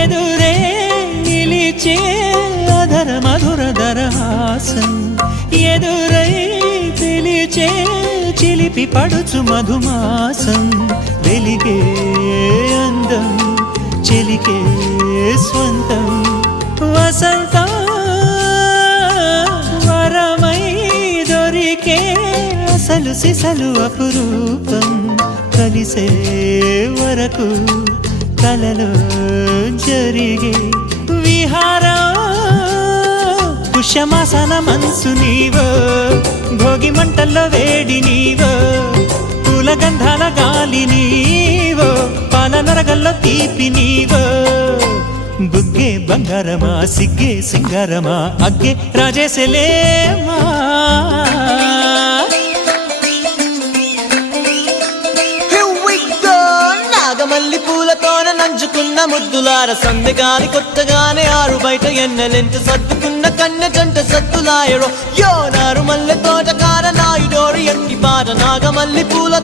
ఎదురే నిలిచే అధర మధుర దరహాసం ఎదురై పిలిచే చిలిపి పడుచు మధుమాసం వెలిగే అందం చెలికే స్వంతం వసంతం వరమై దొరికే అసలు సిసలు అపురూపం కలిసే వరకు కలలో జరిగే విహారం పుష్యమాసన మనసు నీవో భోగి మంటల్లో వేడి నీవో పూల గంధాల గాలి నీవో పాల నరగల్లో తీపి నీవో బుగ్గే బంగారమా సిగ్గే సింగారమా అగ్గే రాజేసలేమా మల్లి పూలతోన నంచుకున్న ముద్దులార సందెగాని కొత్తగానే ఆరు బయట ఎన్నెలెంట సర్దుకున్న కన్నె జంట సత్తులాయరో యో నారు మల్లె తోటకార నాయుడోరు ఎట్టి పాట నాగమల్లి పూల